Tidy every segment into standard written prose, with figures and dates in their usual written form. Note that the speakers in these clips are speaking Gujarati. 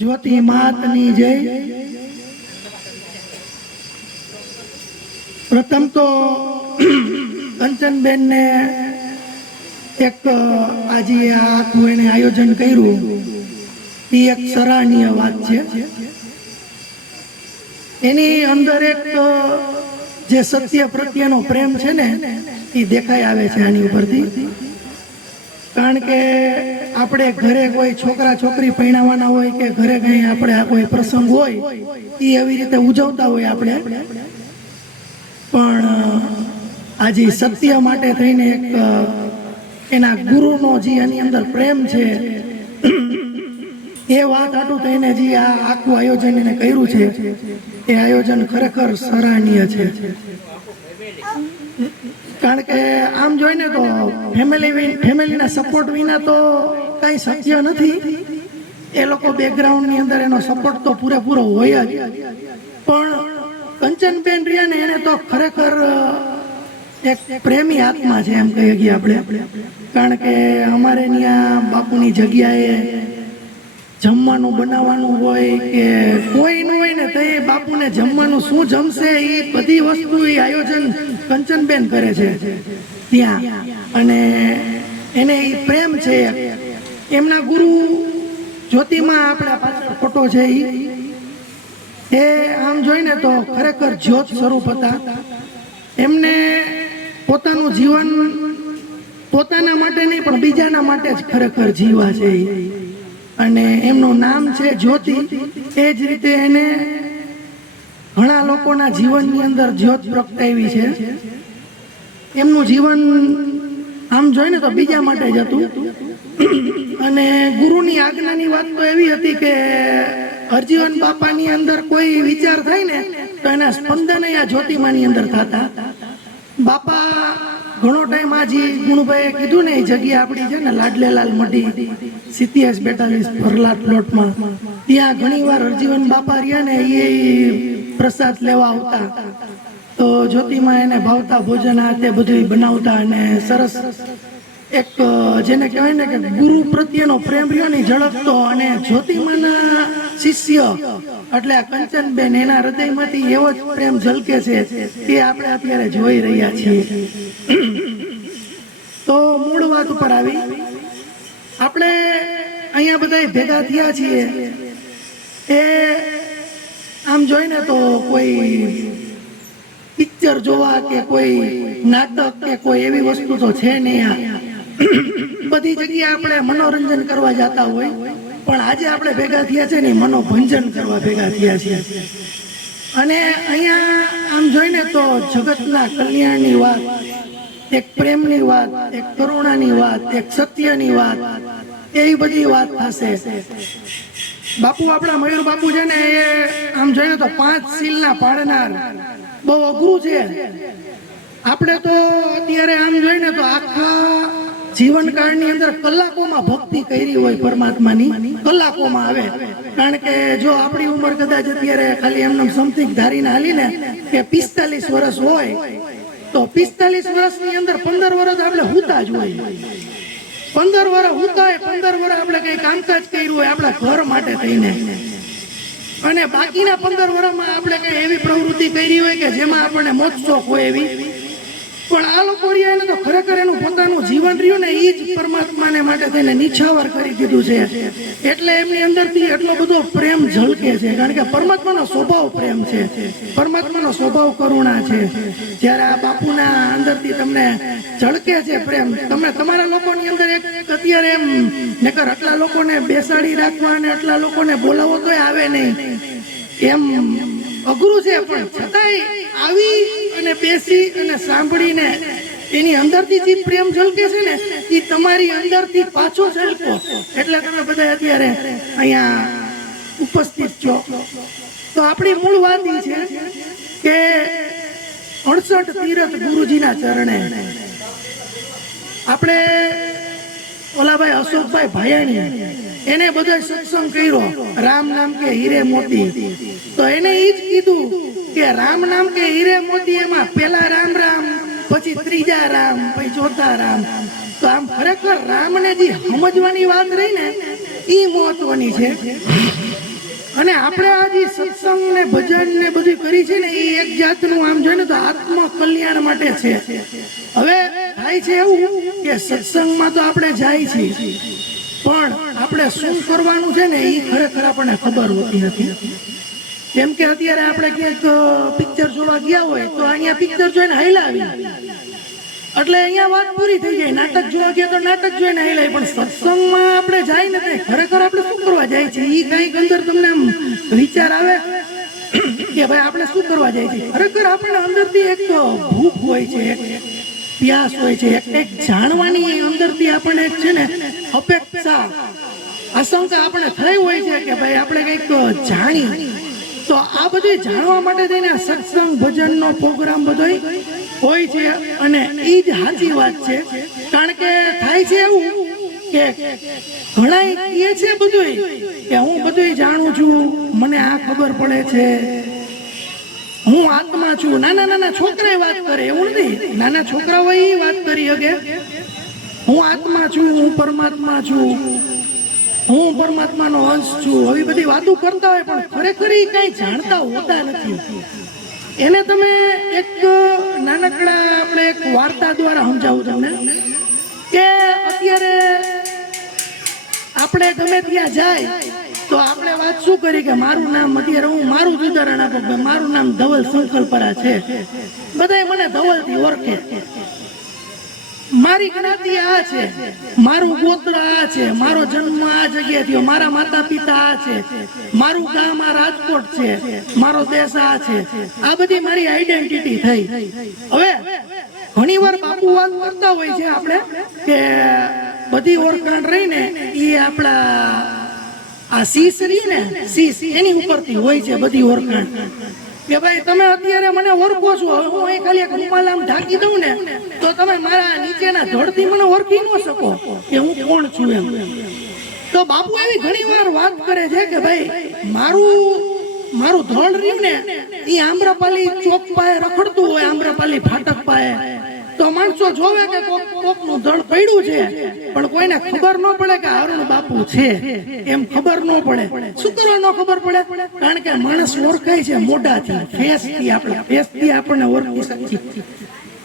જ્યોતિ માતની જય। પ્રથમ તો કંચનબેન ને એક આજે આખું એને આયોજન કર્યું એ એક સરાહનીય વાત છે। એની અંદર એક જે સત્ય પ્રત્યેનો પ્રેમ છે ને એ દેખાઈ આવે છે આની ઉપરથી। કારણ કે આપણે ઘરે કોઈ છોકરા છોકરી પરણાવવાના હોય કે ઘરે કઈ આપણે આ કોઈ પ્રસંગ હોય એ એવી રીતે ઉજવતા હોય આપણે, પણ આજે સત્ય માટે થઈને એક એના ગુરુનો જે એની અંદર પ્રેમ છે એ વાત આટલું થઈને જે આ આખું આયોજન એને કર્યું છે એ આયોજન ખરેખર સરાહનીય છે। કારણ કે આમ જોઈને તો ફેમિલીના સપોર્ટ વિના તો કઈ શક્ય નથી। એ લોકો બેકગ્રાઉન્ડની અંદર એનો સપોર્ટ તો પૂરેપૂરો હોય જ, પણ કંચનબેન રહ્યા ને એને તો ખરેખર એક પ્રેમી આત્મા છે એમ કહીએ છીએ આપણે। કારણ કે અમારે ત્યાં બાપુની જગ્યાએ જમવાનું બનાવવાનું હોય કે કોઈનું હોય ને તો એ બાપુને જમવાનું શું જમશે એ બધી વસ્તુ એ આયોજન કંચનબેન કરે છે ત્યાં, અને એને એ પ્રેમ છે। એમના ગુરુ જ્યોતિમાં આપણા પાછળ ફોટો છે એ આમ જોઈને તો ખરેખર જ્યોત સ્વરૂપ હતા। એમને પોતાનું જીવન પોતાના માટે નહીં પણ બીજાના માટે જ ખરેખર જીવા છે, અને એમનું નામ છે જ્યોતિ। એ જ રીતે એને ઘણા લોકોના જીવનની અંદર જ્યોત પ્રગટાવી છે। એમનું જીવન આમ જોઈને તો બીજા માટે જ હતું, અને ગુરુની આજ્ઞાની વાત તો એવી હતી કે હરજીવન બાપાની અંદર કોઈ વિચાર થાય ને તો એના સ્પંદન આ જ્યોતિમાની અંદર થતા। બાપા ઘણો ટાઈમ આજે ગુણભાઈએ કીધું ને એ જગ્યા આપણી છે ને લાડલેલાલ મઢી 47-42 ફરલાટ પ્લોટમાં, ત્યાં ઘણી વાર હરજીવન બાપા રહ્યા ને એ પ્રસાદ લેવા આવતા તો જ્યોતિમાં એને ભાવતા ભોજન આ તે બધું બનાવતા, અને સરસ એક જેને કહેવાય ને કે ગુરુ પ્રત્યેનો પ્રેમ રહ્યો ને ઝળકતો, અને જ્યોતિમાના શિષ્ય એટલે આ કંચનબેન એના હૃદયમાંથી એવો જ પ્રેમ ઝલકે છે એ આપણે અત્યારે જોઈ રહ્યા છીએ। તો મૂળ વાત ઉપર આવી, આપણે અહીંયા બધા ભેગા થયા છીએ એ આમ જોઈને તો કોઈ પિક્ચર જોવા કે કોઈ નાટક કે કોઈ એવી વસ્તુ તો છે નહીં। બધી જગ્યાએ આપણે મનોરંજન કરવા જતા હોય, પણ આજે આપણે ભેગા થયા છે ને મનોભંજન કરવા ભેગા થયા છીએ। અને અહીંયા આમ જોઈને તો જગતના કલ્યાણની વાત, એક પ્રેમની વાત, એક કરુણાની વાત, એક સત્યની વાત, એવી બધી વાત થશે। બાપુ આપણા મયુર બાપુ છે ને એ આમ જોઈને તો 5 શીલના પાળનાર, બહુ અઘરું છે। આપણે તો અત્યારે આમ જોઈને તો આખા જીવનકાળની અંદર કલાકોમાં ભક્તિ કરી હોય પરમાત્માની, કલાકોમાં આવે। કારણ કે જો આપણી ઉંમર કદાચ અત્યારે ખાલી એમને સમથિંગ ધારીને હાલીને કે 45 વર્ષ હોય તો 45 વર્ષની અંદર 15 વર્ષ આપણે હુતા જ હોય। 15 વર્ષ હુતા હોય, 15 વર્ષ આપણે કઈ કામકાજ કર્યું હોય આપણા ઘર માટે થઈને, અને બાકીના 15 વર્ષમાં આપણે કઈ એવી પ્રવૃત્તિ કરી હોય કે જેમાં આપણને મોજ શોખ હોય એવી, પણ આ લોકો રહ્યા તો ખરેખર એનું પોતાનું જીવન રહ્યું ને એ જ પરમાત્માને માટે થઈને નિછાવર કરી દીધું છે। એટલે એમની અંદરથી એટલો બધો પ્રેમ ઝલકે છે, કારણ કે પરમાત્માનો સ્વભાવ પ્રેમ છે, પરમાત્માનો સ્વભાવ કરુણા છે। જ્યારે આ બાપુના અંદરથી તમને ઝળકે છે પ્રેમ, તમે તમારા લોકોની અંદર એક અત્યારે એમ નકર આટલા લોકોને બેસાડી રાખવા અને આટલા લોકોને બોલાવો તોય આવે નહીં, એમ અઘરું છે, પણ છતાંય આવી અને બેસી અને સાંભળીને એની અંદરથી જે પ્રેમ ઝલકે છે ને એ તમારી અંદરથી પાછો ઝલકો, એટલે તમે બધા અત્યારે અહીંયા ઉપસ્થિત છો। તો આપણી મૂળ વાત એ છે કે 68 તીરથ ગુરુજીના ચરણે આપણે ઓલાભાઈ અશોકભાઈ ભાયાણી એને બધો સત્સંગ કર્યો, રામ નામ કે હીરે મોતી, તો એને એ જ કીધું કે રામ નામ કે હીરે મોતી એમાં પેલા રામ રામ, પછી ત્રીજા રામ, પછી ચોથા રામ। તો આમ ખરેખર રામને જે સમજવાની વાત રહી ને એ મહત્વની છે. અને આપણે આ જે સત્સંગ ને ભજન ને બધું કરી છે ને એ એક જાતનું આમ જોઈએ ને તો આત્મ કલ્યાણ માટે છે. હવે થાય છે એવું કે સત્સંગમાં તો આપણે જાય છીએ પણ આપણે શું કરવાનું છે ને એ ખરેખર આપણને ખબર હોતી નથી. જેમ કે અત્યારે આપણે ક્યાંક પિક્ચર જોવા ગયા હોય તો અહીંયા પિક્ચર જોઈને હલાવી એટલે અહીંયા વાત પૂરી થઈ જાય. નાટક જોવા ગયા તો નાટક જોઈને હલાય. પણ સત્સંગમાં આપણે જાય ને ખરેખર આપણે શું કરવા જાય છે એ કઈક અંદર તમને આમ વિચાર આવે કે ભાઈ આપણે શું કરવા જાય છે. ખરેખર આપણને અંદરથી એક ભૂખ હોય છે, એક પ્યાસ હોય છે, એક જાણવાની અંદરથી આપણને એક છે ને અપેક્ષા આશંકા આપણે થઈ હોય છે કે ભાઈ આપણે કંઈક જાણી. તો આ બધું જાણવા માટે થઈને સત્સંગ ભજનનો પ્રોગ્રામ બધો હોય છે. અને એ જ સાચી વાત છે. કારણ કે થાય છે એવું કે ઘણા કહે છે બધું કે હું બધું જાણું છું, મને આ ખબર પડે છે, હું આત્મા છું. નાના નાના છોકરા વાત કરે એવું નથી. નાના છોકરાઓ એ વાત કરી શકે હું આત્મા છું, હું પરમાત્મા છું, હું પરમાત્માનો અંશ છું. આવી બધી વાતો કરતા હોય પણ ખરેખર એ કઈ જાણતા હોતા નથી. એને તમે એક નાનકડા આપણે એક વાર્તા દ્વારા સમજાવું તમને કે અત્યારે આપણે ગમે ત્યાં જાય તો આપણે વાત શું કરી કે મારું નામ અત્યારે હું મારું જ ઉદાહરણ આપું, મારું નામ ધવલ સંકલ્પરા છે. બધા મને ધવલથી ઓળખે. મારી જ્ઞાતિ આ છે, મારું ગોત્ર આ છે, મારો જન્મ આ જગ્યાએ થયો, મારા માતા પિતા આ છે, મારું ગામ આ રાજકોટ છે, મારો દેશ આ છે. આ બધી મારી આઈડેન્ટિટી થઈ. હવે ઘણી વાર બાપુ વાત કરતા હોય છે આપણે કે બધી ઓળખાણ રહીને એ આપણા આ શીશ રહી ને શીશ એની ઉપરથી હોય છે બધી ઓળખાણ. કે ભાઈ તમે અત્યારે મને ઓળખો છો, હું અહીં ખાલી એક રૂમાલ આમ ઢાંકી દઉં ને તો તમે મારા નીચેના ધડથી મને ઓળખી ન શકો કે હું કોણ છું એમ. તો બાપુ એવી ઘણી વાર વાત કરે છે કે ભાઈ મારું ધડ રહ્યું ને એ આમ્રપાલી ચોક પાસે રખડતું હોય, આમ્રપાલી ફાટક પાસે તો માણસો જોવે કે કોકનું ધડ પડ્યું છે પણ કોઈને ખબર ન પડે કે અરુણ બાપુ છે એમ ખબર ન પડે. શું કરવા ન ખબર પડે? કારણ કે માણસ ઓળખાય છે મોઢાથી, ફેસથી. આપણે ફેસથી આપણને ઓળખી શકીએ.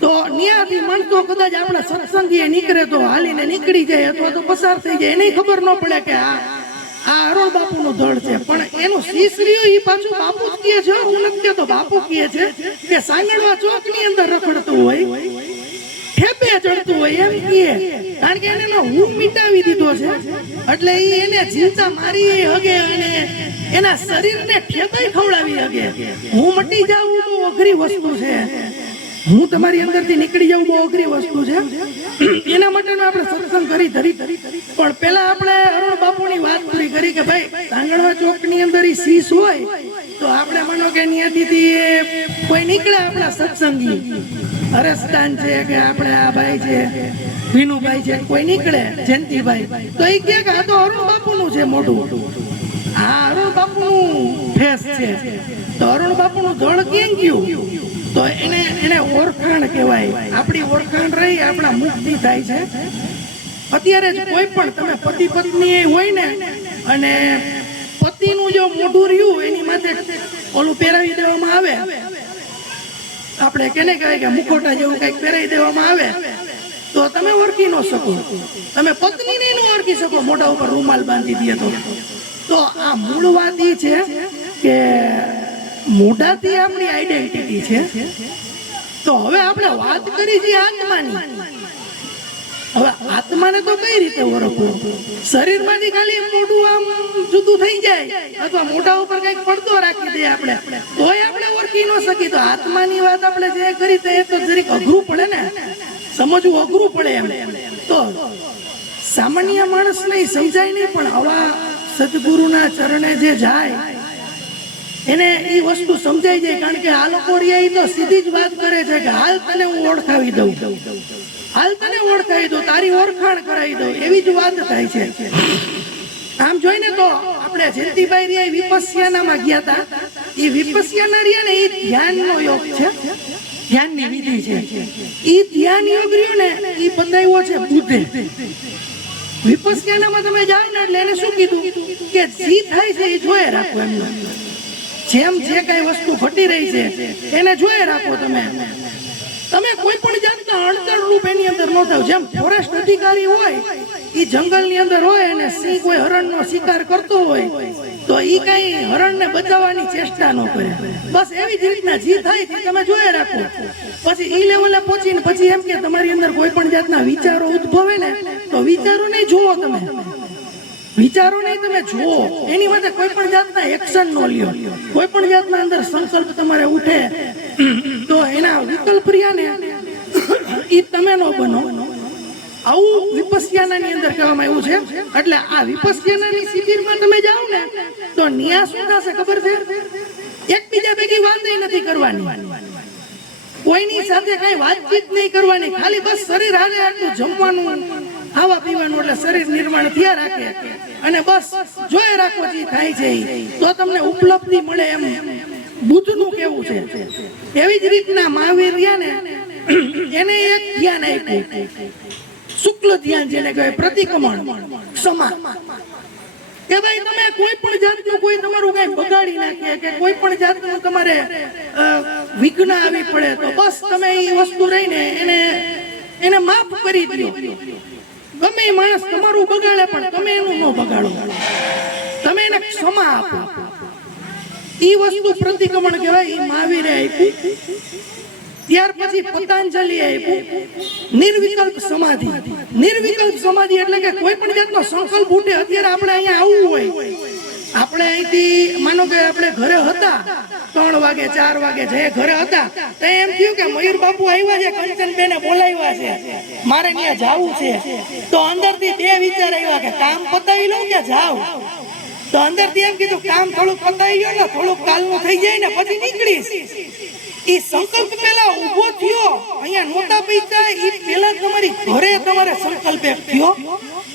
તો ન્યાથી માણસો કદાચ આપણા સત્સંગીએ નીકળે તો હાલીને નીકળી જાય અથવા તો પસાર થઈ જાય, એને ખબર ન પડે કે આ અરુણ બાપુ નું ધડ છે. પણ એનું શીશરીયું એ પાછું બાપુ જ કહે છે, હું નથી કહેતો. બાપુ કહે છે કે સાંગળવા ચોક ની અંદર રખડતું હોય, ઠેપે ચડતું હોય એમ કહે. કારણ કે એને હું મિટાવી દીધો છે એટલે એને જીવતા મારી હગે અને એના શરીરને ઠેપે ખવડાવી હગે. હું મટી જાઉં બહુ અઘરી વસ્તુ છે, હું તમારી અંદરથી નીકળી જાઉં બહુ અઘરી વસ્તુ છે. એના માટેનો આપણે સત્સંગ કરી ધરી. પણ પેલા આપણે અરુણ બાપુની વાત પૂરી કરી કે ભાઈ સાંગળવા ચોકની અંદર ઈ શીશ હોય તો આપણે માનો કે ત્યાંથી કોઈ નીકળે આપણા સત્સંગી હરસદાન છે કે આપણે આ ભાઈ છે વિનુભાઈ છે કોઈ નીકળે જયંતિભાઈ તો એ કે આ તો અરુણ બાપુનું છે મોઢું, આ અરુણ બાપુનું ફેસ છે. તો અરુણ બાપુનું ધડ ક્યાં ગયું? તો એને ઓળખાણ કહેવાય. આપણી ઓળખાણ રહી આપણા મુક્તિ થાય છે. અત્યારે જ કોઈ પણ તમે પતિ પત્ની હોય ને અને પતિનું જો મોઢું રહ્યું એની માથે ઓલું પહેરાવી દેવામાં આવે, આપણે કેને કહેવાય કે મુખોટા જેવું કઈક પહેરાવી દેવામાં આવે તો તમે ઓળખી ન શકો. તમે પત્નીને ન ઓળખી શકો મોઢા ઉપર રૂમાલ બાંધી દે તો આ મૂળ વાત એ છે કે મોઢાથી આપણી આઈડેન્ટિટી છે. તો હવે આપણે વાત કરી છે આત્માની. હવે આત્માને તો કઈ રીતે ઓળખવું? શરીરમાંથી ખાલી મોઢું આમ જુદું થઈ જાય અથવા મોઢા ઉપર કઈક પડદો રાખી દે આપણે તોય આપણે ઓળખી ન શકીએ. તો આત્માની વાત આપણે જે કરી એ તો જરીક અઘરું પડે ને, સમજવું અઘરું પડે એમ. તો સામાન્ય માણસ નહીં સમજાય નહીં, પણ આવા સદગુરુના ચરણે જે જાય એને એ વસ્તુ સમજાઈ જાય. કારણ કે આ લોકો રિયા તો સીધી જ વાત કરે છે કે હાલ તને હું ઓળખાવી દઉં, હાલ તને ઓળખાવી દઉં, તારી ઓળખાણ કરાવી દઉં, એવી જ વાત થાય છે. આમ જોઈને તો આપણે જયંતિભાઈ રિયા વિપસ્યાનામાં ગયા હતા. એ વિપસ્યાના રિયા ને એ ધ્યાનનો યોગ છે, ધ્યાનની વિધિ છે. એ ધ્યાન યોગ રહ્યો ને એ બતાવ્યો છે બુદ્ધે. વિપસ્યાનામાં તમે જાઓ ને એટલે એને શું કીધું કે જે થાય છે એ જોયે રાખો એમને, જેમ જે કઈ વસ્તુ ઘટી રહી છે એને જોયે રાખો. તમે કોઈ પણ જાતના અણતરરૂપ એની અંદર ન થાવ. જેમ ફોરેસ્ટ અધિકારી હોય એ જંગલની અંદર હોય અને સિંહ કોઈ હરણનો શિકાર કરતો હોય તો એ કઈ હરણને બચાવવાની ચેષ્ટા ન કરે. બસ એવી જ રીતના જે થાય તે તમે જોયે રાખો. પછી ઈ લેવલે પહોંચીને પછી એમ કે તમારી અંદર કોઈ પણ જાતના વિચારો ઉદ્ભવે ને તો વિચારો નહીં જુઓ, વિચારો નહીં તમે જુઓ, એની માટે કોઈ પણ જાતના એક્શન નો લ્યો. કોઈ પણ જાતના અંદર સંકલ્પ તમારે ઉઠે તો એના વિકલ્પ રહ્યા ને ઈ તમે નો બનો. આવું વિપસ્યાનાની અંદર કહેવામાં આવ્યું છે. એટલે આ વિપસ્યાનાની શિબિરમાં તમે જાઓ ને તો ન્યા શું થશે ખબર છે? એકબીજા ભેગી વાત નથી કરવાની, કોઈની સાથે કઈ વાતચીત નહીં કરવાની, ખાલી બસ શરીર હાલે આટલું જમવાનું ખાવા પીવાનું એટલે શરીર નિર્માણ થયા રાખે અને બસ જોયે રાખો જે થાય છે તો તમને ઉપલબ્ધિ મળે. એમ બુદ્ધનું કેવું છે. એવી જ રીતના મહાવીર રહ્યા ને એને એક ધ્યાન આપ્યું, શુક્લ ધ્યાન જેને કહેવાય, પ્રતિક્રમણ ક્ષમા. કે ભાઈ તમે કોઈ પણ જાતનું કોઈ તમારું કઈ બગાડી નાખે કે કોઈ પણ જાતનું તમારે વિઘ્ન આવી પડે તો બસ તમે એ વસ્તુ રહીને એને માફ કરી દો. ગમે એ માણસ તમારું બગાડે પણ તમે એનું ન બગાડો, તમે એને ક્ષમા આપો. ઈ વસ્તુ પ્રતિક્રમણ કહેવાય. ઈ મહાવીરે આપ્યું. ત્યાર પછી પતંજલિ આપ્યું નિર્વિકલ્પ સમાધિ. નિર્વિકલ્પ સમાધિ એટલે કે કોઈ પણ જાતનો સંકલ્પ ઉઠે. અત્યારે આપણે અહીંયા આવવું હોય, આપણે અહીંથી માનો કે આપણે ઘરે હતા 3 વાગે 4 વાગે જે ઘરે હતા તો એમ થયું કે મયુર બાપુ આવ્યા છે, કંચનબેને બોલાવ્યા છે, મારે ત્યાં જાવું છે. તો અંદરથી 2 વિચાર આવ્યા કે કામ પતાવી લઉં કે જાવ. તો અંદરથી એમ કીધું કામ થોડુંક પતાવી લો ને, થોડુંક કાલનું થઈ જાય ને પછી નીકળીશ. ઈ સંકલ્પ પેલા ઉભો થયો, અહીંયા નોતા પૈસા ઈ પેલા તમારી ઘરે તમારે સંકલ્પ એક થયો.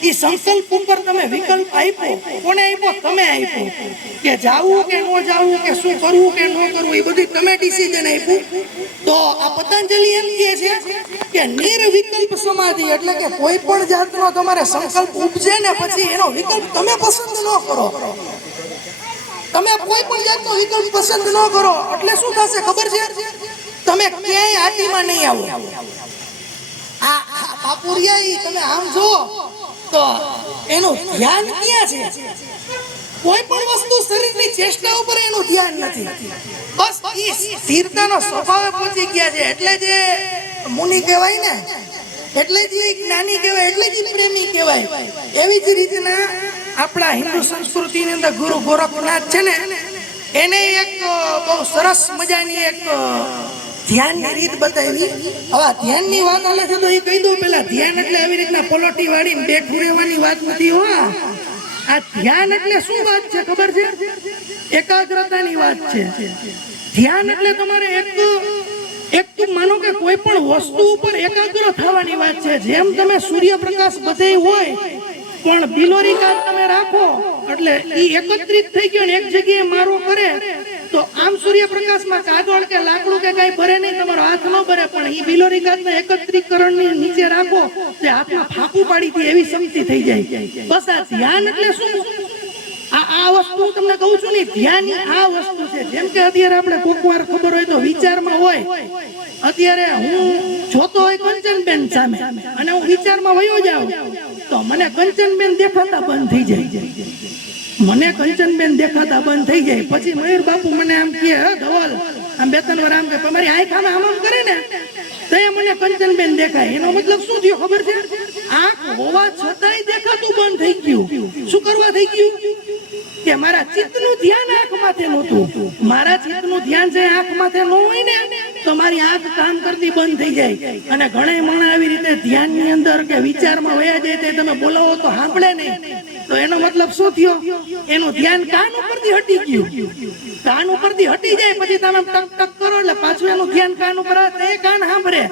ઈ સંકલ્પ ઉપર તમે વિકલ્પ આપ્યો. કોને આપ્યો? તમે આપ્યો. કે જાવું કે ન જાવું, કે શું કરવું કે ન કરવું, એ બધી તમે ડિસિઝન આપ્યું. તો આ પતંજલિ એમ કહે છે કે નિર્વિકલ્પ સમાધિ એટલે કે કોઈ પણ જાતનો તમારે સંકલ્પ ઉપજે ને પછી એનો વિકલ્પ તમે પસંદ ન કરો. તમે કોઈ પણ જાતનો વિકલ્પ પસંદ ન કરો એટલે શું થશે ખબર છે? તમે ક્યાંય આટીમાં નહીં આવો. આ બાપુરિયા તમે આમ જો તો એનું ધ્યાન ક્યાં છે? કોઈ પણ વસ્તુ શરીરની ચેષ્ટા ઉપર એનું ધ્યાન નથી. બસ એ સ્થિરતાનો સ્વભાવે પહોંચી ગયા છે. એટલે જે મુનિ કહેવાય ને, એટલે જ જ્ઞાની કહેવાય, એટલે જ પ્રેમી કહેવાય. એવી જ રીતના આપણા હિન્દુ સંસ્કૃતિની અંદર ગુરુ ગોરખનાથ છે ને એને એક બહુ સરસ મજાની એક ધ્યાનની રીત બતાવી. હવે ધ્યાનની વાત આલે છે તો એ કહી દઉં પેલા. ધ્યાન એટલે આવી રીતના પલોટી વાળીને બેઠું રહેવાની વાત નથી હો. આ ધ્યાન એટલે શું વાત છે ખબર છે? એકાગ્રતાની વાત છે. ધ્યાન એટલે તમારે એક તો માનો કે કોઈ પણ વસ્તુ ઉપર એકાગ્ર થવાની વાત છે. જેમ તમે સૂર્યપ્રકાશ બધે હોય પણ બિલોરી કાચ તમે રાખો એટલે ઈ એકત્રિત થઈ ગયો ને એક જગ્યાએ મારો કરે તો આમ સૂર્યપ્રકાશમાં કાગળ કે લાકડું કે કઈ ભરે નહીં, તમારો હાથ ન ભરે. પણ ઈ બિલોરી કાચના એકત્રીકરણની નીચે રાખો તે હાથમાં ફાંકું પાડી દે એવી શક્તિ થઈ જાય. બસ આ ધ્યાન એટલે શું? આ વસ્તુ તમને કહું છું ને, ધ્યાન આ વસ્તુ છે. જેમ કે અત્યારે આપણે કોક વાર ખબર હોય તો વિચારમાં હોય. અત્યારે હું જોતો હોય કંચનબેન સામે અને હું વિચારમાં વયો જાઉં તો મને કંચનબેન દેખાતા બંધ થઈ જાય. મને કંચનબેન દેખાતા બંધ થઈ જાય. પછી મયુર બાપુ મને આમ કહે, ધવલ આમ 2-3 વાર આમ કે મારી આંખ આમ કરે ને તો મને કંચનબેન દેખાય. એનો મતલબ શું થયો ખબર છે? આંખ હોવા છતાંય દેખાતું બંધ થઈ ગયું. શું કરવા થઈ ગયું? કે મારા ચિત્તનું ધ્યાન આંખ માથે નહોતું. મારા ચિત્તનું ધ્યાન જે આંખ માથે ન હોય ને તો મારી આંખ કામ કરતી બંધ થઈ જાય. અને ઘણા માણસ આવી રીતે ધ્યાનની અંદર કે વિચારમાં વયા જાય તે તમે બોલાવો તો સાંભળે નહીં. તો એનો મતલબ શું થયો? એનું ધ્યાન કાન ઉપરથી હટી ગયું. કાન ઉપરથી હટી જાય પછી તમે ટક ટક કરો એટલે પાછું એનું ધ્યાન કાન ઉપર આવે, એ કાન સાંભળે.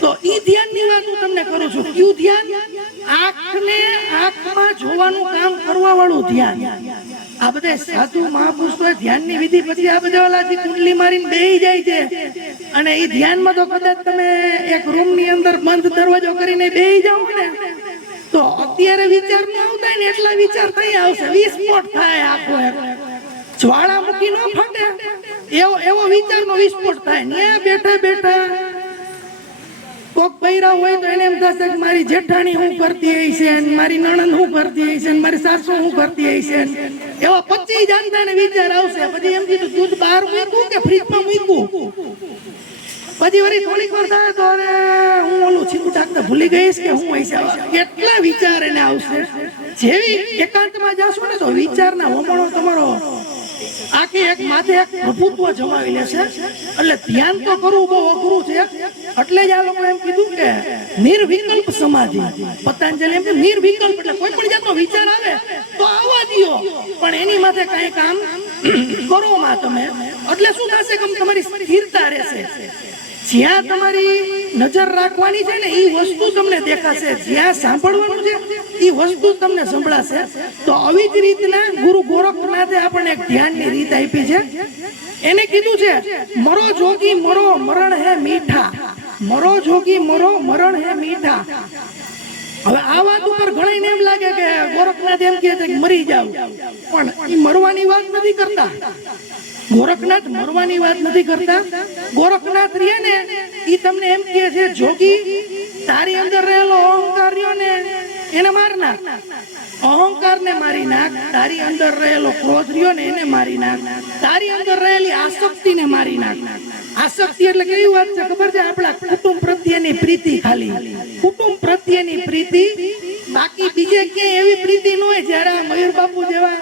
તો ઈ ધ્યાનની વાત હું તમને કરું છું. કયું ધ્યાન? આંખને આંખમાં જોવાનું કામ કરવા વાળું ધ્યાન. આ બધા સાધુ મહાપુરુષો ધ્યાનની વિધિ પછી આ બધા ઓલાથી કુંડલી મારીને બેહી જાય છે. અને એ ધ્યાનમાં તો કદાચ તમે એક રૂમની અંદર બંધ દરવાજો કરીને બેહી જાઓ ને તો અત્યારે વિચાર ન આવતા ને એટલા વિચાર થઈ આવશે, વિસ્ફોટ થાય, આખો જ્વાળામુખી ન ફાટે એવો વિચારનો વિસ્ફોટ થાય. ન્યા બેઠા બેઠા કોક બૈરા હોય તો એને એમ થશે કે મારી જેઠાણી હું કરતી હઈ છે, મારી નણંદ હું કરતી હઈ છે, મારી સાસુ હું કરતી હઈ છે, એવા 25 જાણતા ને વિચાર આવશે. પછી એમ કીધું દૂધ બહાર મૂકવું કે ફ્રીજમાં મૂકવું. પછી વળી થોડીક વાર થાય તો અરે હું ઓલું છીકું ટાકતા ભૂલી ગઈશ કે હું હઈ છે. કેટલા વિચાર એને આવશે. જેવી એકાંતમાં જશો ને તો વિચારના વમણો તમારો આખી એક માથે એક પ્રભુત્વ જમાવી લેશે. એટલે ધ્યાન તો કરવું બહુ અઘરું છે. એટલે જ આ લોકો એમ કીધું કે નિર્વિકલ્પ સમાધિ. પતંજલિ એમ કે નિર્વિકલ્પ એટલે કોઈ પણ જાતનો વિચાર આવે તો આવવા દો, પણ એની માથે કઈ કામ કરો માં તમે. એટલે શું થશે કે તમારી સ્થિરતા રહેશે. જ્યાં તમારી નજર રાખવાની છે ને એ વસ્તુ તમને દેખાશે, જ્યાં સાંભળવાનું છે એ વસ્તુ તમને સંભળાશે. તો આવી જ રીતના ગુરુ ગોરખનાથે આપણને એક ધ્યાનની રીત આપી છે. એને કીધું છે મરો જોગી મરો મરણ હે મીઠા, મરો જોગી મરો મરણ હે મીઠા. હવે આ વાત ઉપર ઘણાને એમ લાગે કે ગોરખનાથ એમ કહે છે કે મરી જાવ, પણ એ મરવાની વાત નથી કરતા. ગોરખનાથ મરવાની વાત નથી કરતા. ગોરખનાથ રહ્યા ને ઈ તમને એમ કહે છે જોગી તારી અંદર રહેલો અહંકાર રહ્યો ને એને માર નાખ, અહંકાર ને મારી નાખ. તારી અંદર રહેલો ક્રોધ રહ્યો ને એને મારી નાખ. તારી અંદર રહેલી આસક્તિ ને મારી નાખ. આસક્તિ એટલે કેવી વાત છે ખબર છે? આપણા કુટુંબ પ્રત્યેની પ્રીતિ, ખાલી કુટુંબ પ્રત્યેની પ્રીતિ, બાકી બીજે ક્યાંય એવી પ્રીતિ ન હોય. જયારે મયુર બાપુ જેવા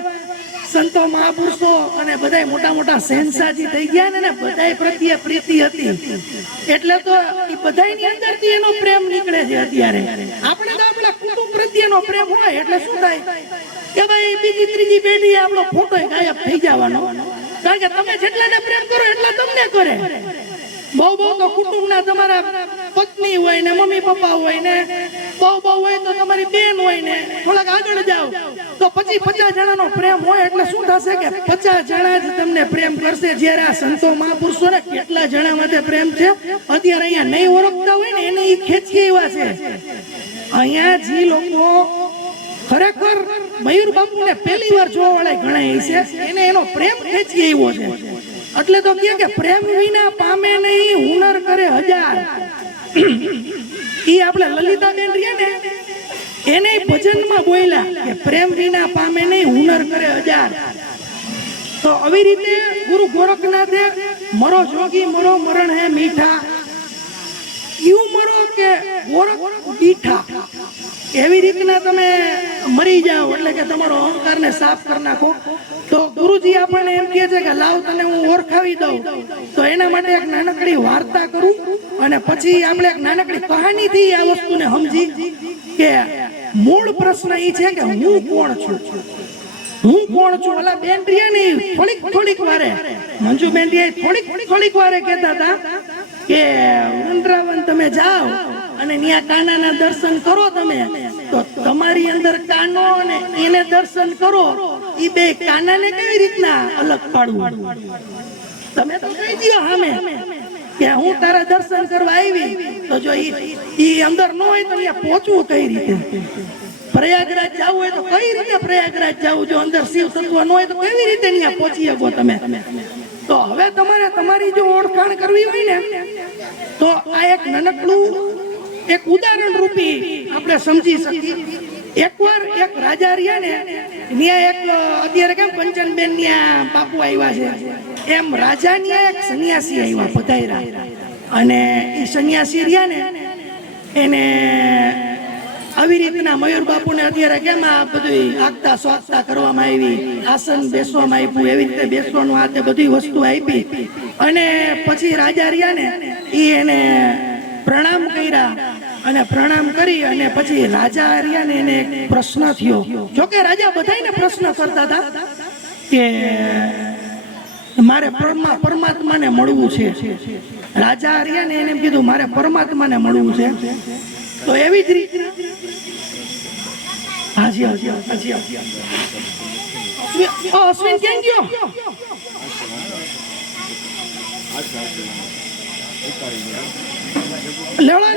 સંતો મહાપુરુષો અને બધા મોટા મોટા શહેનશાહજી થઈ ગયા ને બધા પ્રત્યે પ્રીતિ હતી, એટલે તો એ બધાની અંદરથી એનો પ્રેમ નીકળે છે. અત્યારે આપણે તો આપણા કુટુંબ પ્રત્યેનો પ્રેમ હોય એટલે શું થાય કે ભાઈ બીજી ત્રીજી પેઢી આપણો ફોટો ગાયબ થઈ જવાનો. કારણ કે તમે જેટલાને પ્રેમ કરો એટલા તમને કરે. બહુ બહુ તો કુટુંબના તમારા પત્ની હોય ને મમ્મી પપ્પા હોય ને, બહુ બહુ હોય તો તમારી બેન હોય ને, થોડાક આગળ જાઓ તો પછી 50 જણાનો પ્રેમ હોય. એટલે શું થશે કે 50 જણા જ તમને પ્રેમ કરશે. જ્યારે આ સંતો મહાપુરુષો ને કેટલા જણા માટે પ્રેમ છે અત્યારે અહીંયા નહીં ઓળખતા હોય ને એને ખેંચી એવા છે. અહીંયા જે લોકો ખરેખર મયુર બાપુને પહેલી વાર જોવા વાળા ગણાય છે એને એનો પ્રેમ ખેંચી આવ્યો છે. એટલે તો કે પ્રેમ વિના પામે નહીં હુનર કરે હજાર. ઈ આપણે લલિતાબેન રહ્યા ને એને ભજનમાં બોલ્યા કે પ્રેમ વિના પામે નહીં હુનર કરે હજાર. તો આવી રીતે ગુરુ ગોરખનાથે મરો જોગી મરો મરણ હે મીઠા, યુ મરો કે ગોરખ દીઠા. એવી રીતના તમે મરી જાઓ એટલે કે તમારો અહંકારને સાફ કરી નાખો. તો ગુરુજી આપણને એમ કહે છે કે લાવ તને હું ઓળખાવી દઉં. તો એના માટે એક નાનકડી વાર્તા કરું અને પછી આપણે એક નાનકડી કહાનીથી આ વસ્તુને સમજી કે મૂળ પ્રશ્ન એ છે કે હું કોણ છું, હું કોણ છું. ઓલા બેન રિયા ને થોડીક વારે મંજુ બેન રિયા થોડીક વારે કહેતા હતા કે વૃંદાવન તમે જાઓ અને ત્યાં કાનાના દર્શન કરો તમે, તો તમારી અંદર કાનો અને એને દર્શન કરો. ઈ બે કાનાને કેવી રીતના અલગ પાડવું? તમે તો કહી દો સામે કે હું તારા દર્શન કરવા આવી, તો જો ઈ અંદર ન હોય તો અહીંયા પહોંચવું કઈ રીતે? પ્રયાગરાજ જવું હોય તો કઈ રીતે પ્રયાગરાજ જવું? જો અંદર શિવ તત્વ ન હોય તો કેવી રીતે ત્યાં પહોંચી શકો તમે? તો હવે તમારે તમારી જો ઓળખાણ કરવી હોય ને તો આ એક નાનકડું એક ઉદાહરણ રૂપી આપણે સમજી શકીએ. એકવાર એક રાજા રહ્યા ને ત્યાં એક અત્યારે કેમ કંચનબેન ત્યાં બાપુ આવ્યા છે એમ રાજા ત્યાં એક સન્યાસી આવ્યા પધાર્યા. અને એ સન્યાસી રહ્યા ને એને આવી રીતના મયુર બાપુને અત્યારે કેમ આ બધું આગતા સ્વાગતા કરવામાં આવી, આસન બેસવામાં આપ્યું, એવી રીતે બેસવાનું આ તે બધી વસ્તુ આપી. અને પછી રાજા રહ્યા ને એને પ્રણામ કર્યા અને પ્રણામ કરી અને પછી રાજા રહ્યા ને એને પ્રશ્ન થયો. જોકે રાજા બધાને પ્રશ્ન કરતા હતા કે મારે પરમાત્માને મળવું છે. રાજા રહ્યા ને એને કીધું મારે પરમાત્માને મળવું છે. તો એવી જ રીતે હાજી અશ્વિન ક્યાં ગયો? લેવડા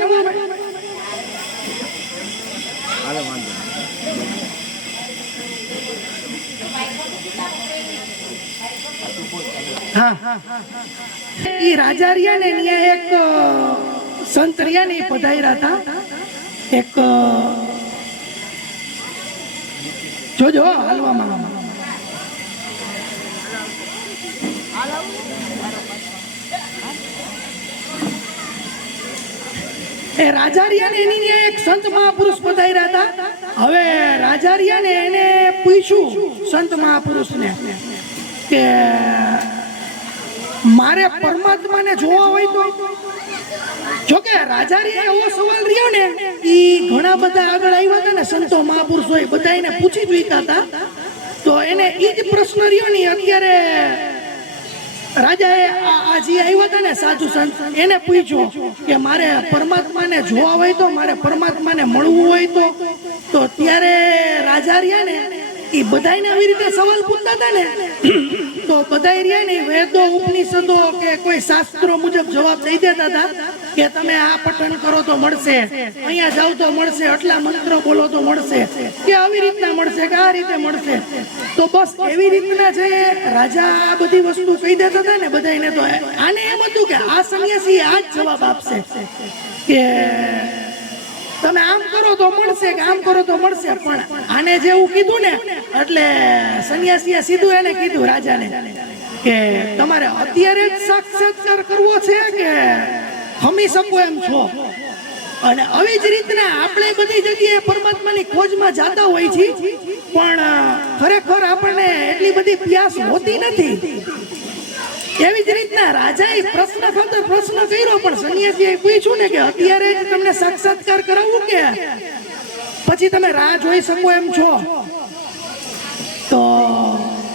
હા, ઈ રાજા રહ્યા ને ત્યાં એક સંત રહ્યા ને ઈ પધાર્યા હતા. એક જોજો હાલવામાં એ રાજા રહ્યા ને એની ત્યાં એક સંત મહાપુરુષ પધાર્યા હતા. હવે રાજા રહ્યા ને એને પૂછ્યું સંત મહાપુરુષને કે મારે પરમાત્માને જોવા હોય તો? જોકે રાજાએ એવો સવાલ રહ્યો ને ઈ ઘણા બધા આગળ આવ્યા હતા ને સંતો મહાપુરુષો બધાને પૂછી જોઈતા હતા. તો એને ઈ જ પ્રશ્ન રહ્યો ને અત્યારે રાજાએ આ જે આવ્યા હતા ને સાધુ સંત એને પૂછ્યો કે મારે પરમાત્માને જોવા હોય તો, મારે પરમાત્માને મળવું હોય તો ત્યારે રાજા રહ્યા ને એ બધાને આવી રીતે સવાલ પૂછતા હતા ને તો બધા રહ્યા ને વેદો ઉપનિષદો કે કોઈ શાસ્ત્રો મુજબ જવાબ દઈ દેતા હતા કે તમે આ પઠન કરો તો મળશે, અહીંયા જાવ તો મળશે, આટલા મંત્ર બોલો તો મળશે, કે આવી રીતના મળશે કે આ રીતે મળશે. તો બસ એવી રીતના જે રાજા આ બધી વસ્તુ કહી દેતા હતા ને બધાને, તો આને એમ હતું કે આ સંન્યાસી આ જ જવાબ આપશે કે તમે આમ કરો તો મળશે કે આમ કરો તો મળશે. પણ આને જેવું કીધું ને એટલે સંન્યાસીએ સીધું એને કીધું રાજાને કે તમારે અત્યારે જ સાક્ષાત્કાર કરવો છે કે હમી શકો એમ છો? અને આવી જ રીતના આપણે બધી જગ્યાએ પરમાત્માની ખોજમાં જાતા હોય છે, પણ ખરેખર આપણને એટલી બધી પ્યાસ હોતી નથી. એવી જ રીતના રાજાએ પ્રશ્ન ખાતર પ્રશ્ન કર્યો, પણ સંન્યાસીએ પૂછ્યું ને કે અત્યારે જ તમને સાક્ષાત્કાર કરાવવું કે પછી તમે રાહ જોઈ શકો એમ છો? તો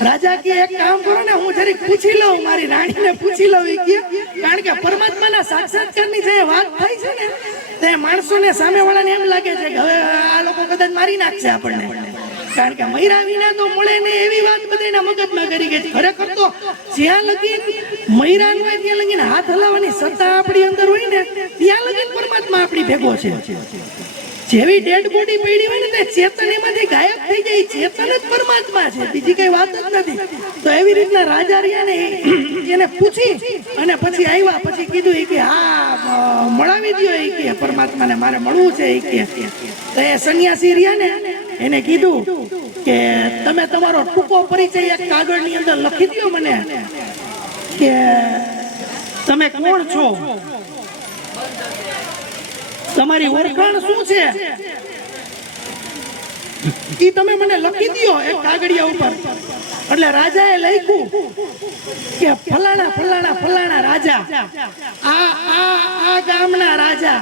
રાજા કે એક કામ કરો ને, હું જરીક પૂછી લઉં, મારી રાણીને પૂછી લઉં. કારણ કે પરમાત્માના સાક્ષાત્કારની જે વાત થાય છે ને તે માણસોને સામેવાળાને એમ લાગે છે કે હવે આ લોકો કદાચ મારી નાખશે આપણને, કારણ કે મૈરા વિના તો મળે ને એવી વાત બધાના મગજમાં કરી ગઈ. ખરેખર તો જ્યાં લગી મૈરા હોય ત્યાં લગીને હાથ હલાવવાની સત્તા આપણી અંદર હોય ને ત્યાં લગીને પરમાત્મા આપણી ભેગો છે. જેવી ડેડ બોડી પડી હોય ને તે ચેતન એમાંથી ગાયબ થઈ જાય, ચેતન જ પરમાત્મા છે, બીજી કઈ વાત જ નથી. તો એવી રીતના રાજા રહ્યા ને એને પૂછી અને પછી આવ્યા, પછી કીધું કે હા મળાવી દો કે પરમાત્માને મારે મળવું છે કે. તો એ સંન્યાસી રહ્યા ને એને કીધું કે તમે તમારો ટૂંકો પરિચય એક કાગળની અંદર લખી દો મને કે તમે કોણ છો, તમારી ઓળખાણ શું છે, ઈ તમે મને લખી દો એક કાગળિયા ઉપર. એટલે રાજાએ લખ્યું કે ફલાણા ફલાણા ફલાણા રાજા, આ ગામના રાજા,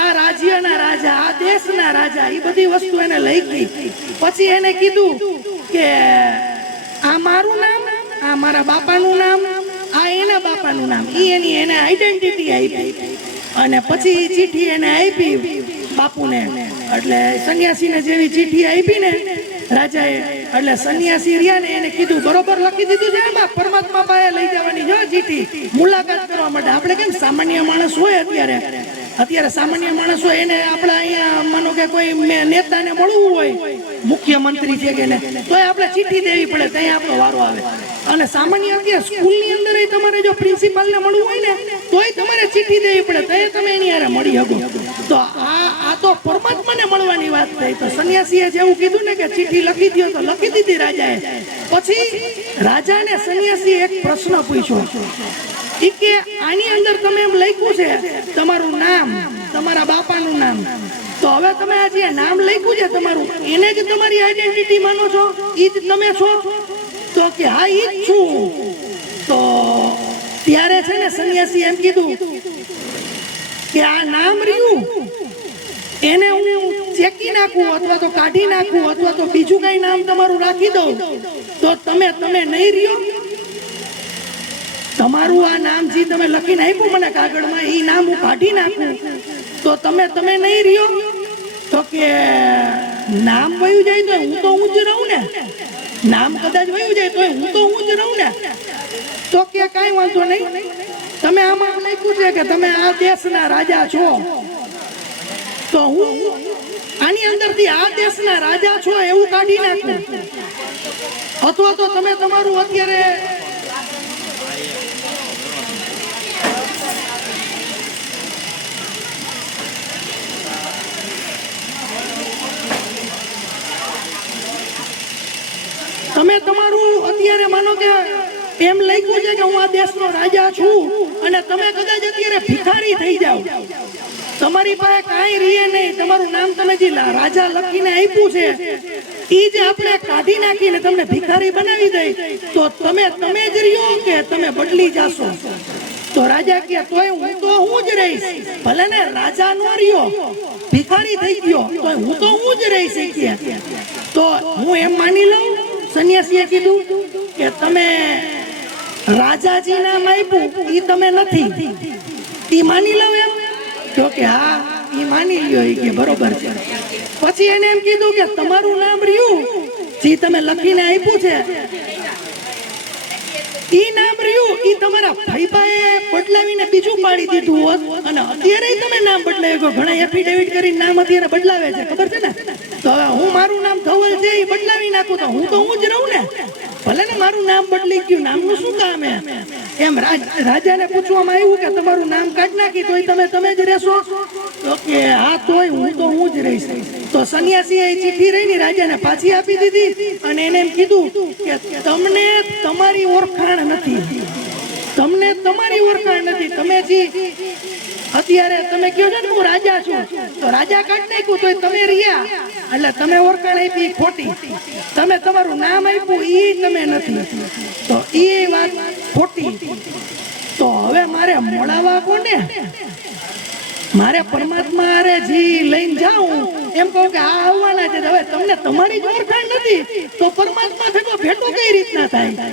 આ રાજ્યના રાજા, આ દેશના રાજા, એ બધી વસ્તુ એને લખી. પછી એને કીધું કે આ મારું નામ, આ મારા બાપાનું નામ, આ એના બાપાનું નામ, એની એને આઈડેન્ટિટી આપી. અને પછી ચીઠી એને આપી બાપુને. એટલે સંન્યાસીને જેવી ચીઠી આપી ને રાજાએ, એટલે સંન્યાસી રહ્યા ને એને કીધું બરોબર લખી દીધું છે, એમાં પરમાત્મા પાસે લઈ જવાની જો ચીઠી મુલાકાત કરવા માટે. આપણે કેમ સામાન્ય માણસ હોય અત્યારે સામાન્ય માણસ હોય એને આપણે અહીંયા માનો કે કોઈ નેતાને મળવું હોય, મુખ્યમંત્રી છે કે તો આપણે ચીઠી દેવી પડે, ત્યાં આપણો વારો આવે. અને સામાન્ય અત્યારે સ્કૂલની અંદર તમારે જો પ્રિન્સિપાલને મળવું હોય ને તોય તમારે ચીઠી દેવી પડે, તો તમે એની હારે મળી શકો. તો આ તો પરમાત્માને મળવાની વાત થઈ. તો સંન્યાસીએ જેવું કીધું ને કે ચીઠી લખી દો, તો લખી દીધી રાજાએ. પછી રાજાને સંન્યાસી એક પ્રશ્ન પૂછ્યો કે આની અંદર તમે એમ લખ્યું છે તમારું નામ, તમારા બાપાનું નામ, તો હવે તમે આ જે નામ લખ્યું છે તમારું, એને જ તમારી આઈડેન્ટિટી માનો છો, ઈ જ તમે છો? તો કે હા ઈ જ છું. તો ત્યારે છે ને સંન્યાસી એમ કીધું કે આ નામ રહ્યું એને હું ચેકી નાખું અથવા તો કાઢી નાખું અથવા તો બીજું કઈ નામ તમારું રાખી દઉં તો તમે નહીં રહ્યો? તમારું આ નામ જે તમે લખીને આપ્યું મને કાગળમાં, એ નામ હું કાઢી નાખું તો તમે નહીં રહ્યો? તો કે નામ વયું જાય તો હું જ રહું ને, નામ કદાચ વયું જાય તો હું જ રહું ને. તો કે કાંઈ વાંધો નહીં, તમે આમાં લખ્યું છે કે તમે આ દેશના રાજા છો, તો હું આની અંદરથી આ દેશના રાજા છો એવું કાઢી નાખું, અથવા તો તમે તમારું અત્યારે તમે તમારું અત્યારે માનો કે એમ લખ્યું છે કે હું આ દેશનો રાજા છું અને તમે કદાચ અત્યારે ભિખારી થઈ જાઓ, તમારી પાસે કાંઈ રીએ નહીં, તમારું નામ તમે જે રાજા લખીને આપ્યું છે ઈ જ આપણે કાઢી નાખીને તમને ભિખારી બનાવી દઈ તો તમે જ રહ્યો કે તમે બદલી જાશો? તો રાજા કે તોય હું જ રહીશ, ભલે ને રાજા નો રહ્યો, ભિખારી થઈ ગયો તો હું જ રહીશ કે તો હું એમ માની લઉં. સંન્યાસીએ કીધું કે તમે રાજાજી નામ આપ્યું ઈ તમે નથી, ઈ માની લઉં એમ? તો કે હા ઈ માની લ્યો કે બરોબર છે. પછી એને એમ કીધું કે તમારું નામ રહ્યું જે તમે લખીને આપ્યું છે ઈ નામ રહ્યું ઈ તમારા ભાઈબાએ બદલાવીને બીજું પાડી દીધું હોત અને અત્યારે તમે નામ બદલાવ્યું. ઘણા એફિડેવિટ કરીને નામ અત્યારે બદલાવે છે, ખબર છે ને? તો હું મારું નામ ધવલ છે એ બદલાવી નાખું તો હું જ રહું ને, ભલે ને મારું નામ બદલી ગયું, નામનું શું કામ એમ? રાજાને પૂછવામાં આવ્યું કે તમારું નામ કાઢી નાખી તોય તમે જ રહેશો? તો કે હા તોય હું જ રહીશ. તો સંન્યાસીએ એ ચિઠ્ઠી રહીને રાજાને પાછી આપી દીધી અને એને એમ કીધું કે તમને તમારી ઓળખાણ નથી, તમને તમારી ઓળખાણ નથી. તમે જે અત્યારે તમે કહો છો ને હું રાજા છું, તો રાજા કાઢી નાખ્યું તોય તમે રહ્યા, એટલે તમે ઓળખાણ આપી ખોટી, તમે તમારું નામ આપ્યું ઈ તમે નથી, તો એ વાત ખોટી. તો હવે મારે મળવા કોને? મારે પરમાત્મા આરે જી લઈને જાઉં એમ કહું કે આ આવવાના છે, હવે તમને તમારી જ ઓળખાણ નથી તો પરમાત્મા થકો ભેટો કઈ રીતના થાય?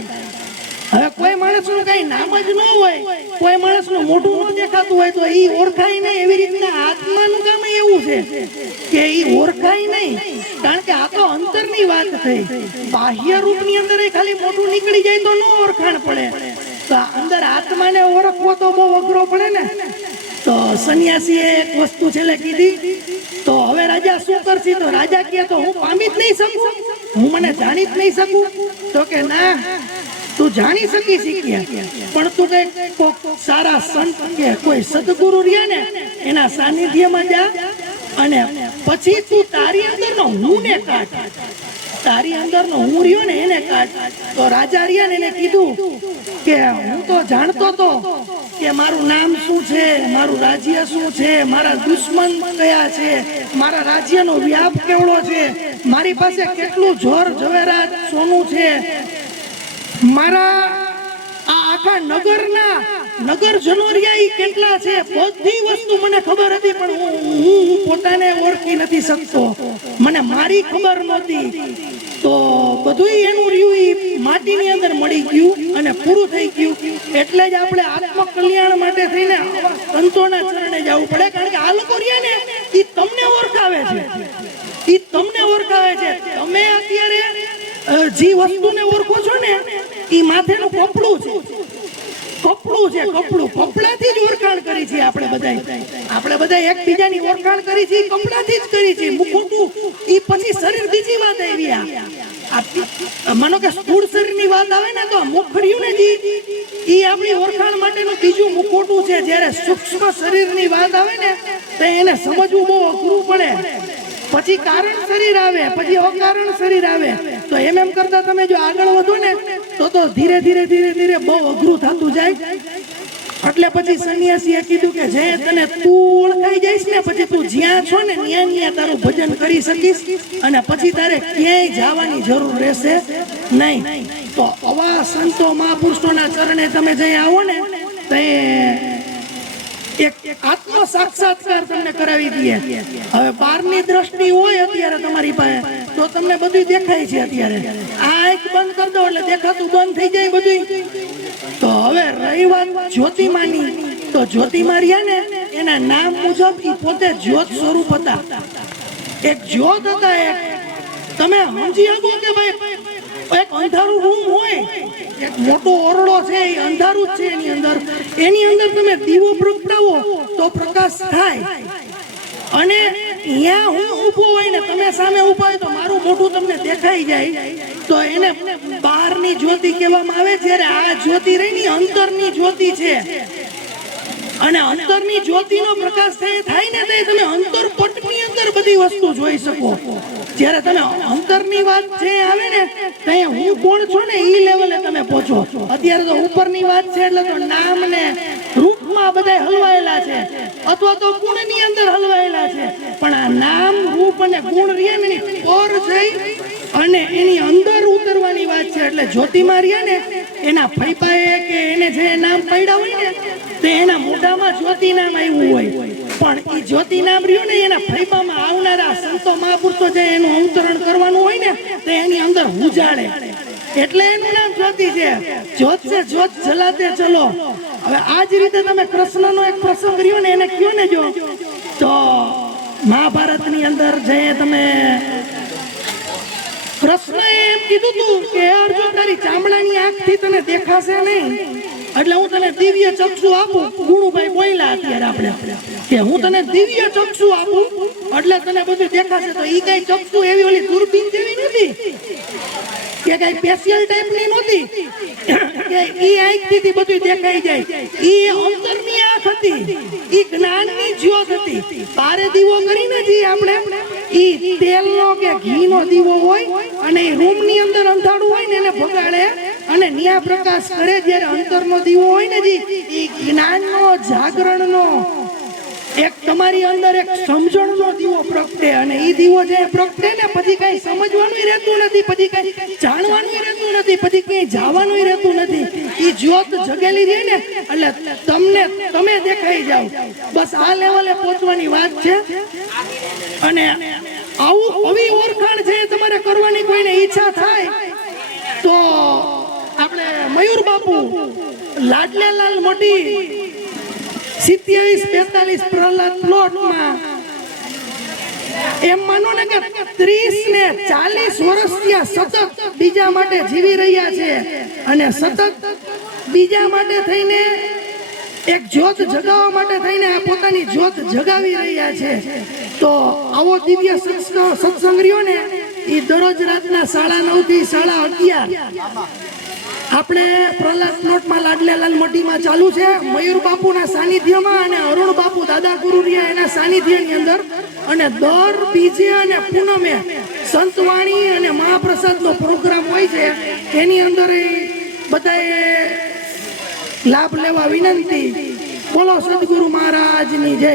હવે કોઈ માણસનું કઈ નામ જ ન હોય, કોઈ માણસનું મોઢું ન દેખાતું હોય તો ઈ ઓળખાય નહીં. એવી રીતના આત્માનું કામ એવું છે કે ઈ ઓળખાય નહીં, કારણ કે આ તો અંતરની વાત થઈ. બાહ્ય રૂપની અંદર ખાલી મોઢું નીકળી જાય તો ન ઓળખાણ પડે, તો અંદર આત્માને ઓળખવો તો બહુ અઘરો પડે ને. તો સંન્યાસીએ એક વસ્તુ છેલ્લે કીધી, તો હવે રાજા શું કરશે? તો રાજા કહે તો હું પામી જ નહીં શકું, હું મને જાણી જ નહીં શકું. તો કે ના, તું જાણી શકી શીખ્યા પણ તું કઈ સારા સંત કે કોઈ સદગુરુ રહ્યા ને એના સાનિધ્યમાં જા અને પછી તું તારી અંદરનો હું ને કાઢ, તારી અંદરનો હું રહ્યો ને એને કાઢ. તો રાજા રહ્યા ને એને કીધું કે હું તો જાણતો તો કે મારું નામ શું છે, મારું રાજ્ય શું છે, મારા દુશ્મન કયા છે, મારા રાજ્યનો વ્યાપ કેવડો છે, મારી પાસે કેટલું જોર જવેરાત સોનું છે, મારા આ આખા નગરજનો રહ્યા ઈ કેટલા છે, બધી વસ્તુ મને ખબર હતી પણ હું પોતાને ઓળખી નથી શકતો, મને મારી ખબર નહોતી. તો બધું એનું રહ્યું ઈ માટીની અંદર મળી ગયું અને પૂરું થઈ ગયું. એટલે જ આપણે આત્મકલ્યાણ માટે થઈને સંતોના ચરણે જવું પડે, કારણ કે આ લોકો રહ્યા ને ઈ તમને ઓળખાવે છે, ઈ તમને ઓળખાવે છે. તમે અત્યારે જે વસ્તુને ઓળખો છો ને ઈ માથેનું કપડું છે, કપડાથી જ ઓળખાણ કરી છે આપણે બધા એકબીજાની ઓળખાણ કરી છે કપડાથી જ કરી છે. મુખોટું ઈ પછી શરીર બીજી વાત આવી. માનો કે સ્થૂળ શરીરની વાત આવે ને તો મુખ રહ્યું ને ઈ આપણી ઓળખાણ માટેનું બીજું મુખોટું છે. જ્યારે સૂક્ષ્મ શરીરની વાત આવે ને તો એને સમજવું બહુ અઘરું પડે. પછી કારણ શરીર આવે, પછી અકારણ શરીર આવે. તો એમ કરતા તમે જો આગળ વધો ને તો ધીરે ધીરે બહુ અઘરું થતું જાય. એટલે પછી સંન્યાસીએ કીધું કે જે તને તું ઓળખાઈ જઈશ ને પછી તું જ્યાં છો ને ત્યાં તારું ભજન કરી શકીશ અને પછી તારે ક્યાંય જવાની જરૂર રહેશે નહીં. તો આવા સંતો મહાપુરુષોના ચરણે તમે જઈ આવો ને તો એક આત્મ સાક્ષાત્કાર તમને કરાવી દઈએ. હવે બહારની દ્રષ્ટિ હોય અત્યારે તમારી પાસે તો તમને બધું દેખાય છે. અત્યારે આ આંખ બંધ કરી દો એટલે દેખાતું બંધ થઈ જાય બધું. તો હવે રહી વાત જ્યોતિમાની, તો જ્યોતિમા રહ્યા ને એના નામ મુજબ ઈ પોતે જ્યોત સ્વરૂપ હતા, એક જ્યોત હતા. એક તમે સમજી શકો કે ભાઈ એક અંધારું રૂમ હોય, એક મોટો ઓરડો છે એ અંધારું જ છે, એની અંદર તમે દીવો પ્રગટાવો તો પ્રકાશ થાય. અને અહીંયા હું ઊભો હોય ને તમે સામે ઊભા હોય તો મારું મોઢું તમને દેખાઈ જાય, તો એને બહારની જ્યોતિ કહેવામાં આવે. જ્યારે આ જ્યોતિ રહી ની અંતરની જ્યોતિ છે, અને અંતરની જ્યોતિનો પ્રકાશ થાય ને તે તમે અંતરપટની અંદર બધી વસ્તુ જોઈ શકો. જ્યારે તમે અંતરની વાત જે આવે ને ત્યાં હું કોણ છું ને ઈ લેવલે તમે પહોંચો. અત્યારે તો ઉપરની વાત છે એટલે તો નામ ને રૂપમાં બધા હલવાયેલા છે અથવા તો ગુણની અંદર હલવાયેલા છે. પણ આ નામ રૂપ અને ગુણ રહ્યા ને પર જઈ અને એની અંદર ઉતરવાની વાત છે. એટલે જ્યોતિમાં રહ્યા ને એના ફૈપાએ કે એને જે નામ પડ્યા હોય ને તે એના મોઢામાં જ્યોતિ નામ આવ્યું હોય, પણ એ જ્યોતિ નામ રહ્યું ને એના ફૈબામાં આવનારા સંતો મહાપુરુષો જે એનું અવતરણ કરવાનું હોય ને તે એની અંદર ઉજાડે, એટલે એનું નામ જ્યોતિ છે. જ્યોત છે જ્યોત જલાતે ચલો. હવે આ જ રીતે તમે કૃષ્ણનો એક પ્રસંગ રહ્યો ને એને કયો ને જો તો મહાભારતની અંદર જે તમે કૃષ્ણએ એમ કીધું તું કે અર્જુન તારી ચામડાની આંખથી તને દેખાશે નહીં એટલે હું તને દિવ્ય ચક્ષુ આપું. ગુણુભાઈ બોલ્યા અત્યારે આપણે કે હું તને દિવ્ય ચક્ષુ આપું એટલે તને બધું દેખાશે. તો ઈ કઈ ચક્ષુ એવી ઓલી દૂરબીન જેવી નથી કે કઈ સ્પેશિયલ ટાઈપની નહોતી કે ઈ આંખથી બધું દેખાઈ જાય. ઈ અંતરની આંખ હતી, ઈ જ્ઞાનની જ્યોત હતી. તારે દીવો કરીને જી આપણે ઈ તેલનો કે ઘીનો દીવો હોય અને એ રૂમની અંદર અંધારું હોય ને એને ભગાડે અને ન્યા પ્રકાશ કરે. જ્યારે અંતરનો દીવો હોય ને જી ઈ જ્ઞાનનો જાગરણનો એક તમારી અંદર એક સમજણનો દીવો પ્રગટે અને ઈ દીવો જે પ્રગટે ને પછી કઈ સમજવાનું રહેતું નથી, પછી કઈ જાણવાનું રહેતું નથી, પછી કઈ જવાનું રહેતું નથી. ઈ જ્યોત જગેલી રહે ને એટલે તમે દેખાઈ જાવ. બસ આ લેવલે પહોંચવાની વાત છે. અને આવી ઓળખાણ છે તમારે કરવાની કોઈને ઈચ્છા થાય તો આપણે મયુર બાપુ લાડલેલાલ મોટી 27-45 પ્રહલાદ પ્લોટમાં એમ માનો ને કે 30 ને 40 વર્ષથી સતત બીજા માટે જીવી રહ્યા છે અને સતત બીજા માટે થઈને એક જ્યોત જગાવવા માટે થઈને આ પોતાની જ્યોત જગાવી રહ્યા છે. તો આવો દિવ્ય સત્સંગ રહ્યો ને એ દરરોજ રાતના 9:30 થી 11:30 આપણે પ્રહલાદ પ્લોટમાં લાડલેલાલ મોટીમાં ચાલુ છે. મયુર બાપુના સાનિધ્યમાં અને અરુણ બાપુ દાદા ગુરુ રહ્યા એના સાનિધ્યની અંદર અને દર બીજે અને પૂનમે સંતવાણી અને મહાપ્રસાદનો પ્રોગ્રામ હોય છે. એની અંદર બધાએ લાભ લેવા વિનંતી. બોલો સદગુરુ મહારાજની જય.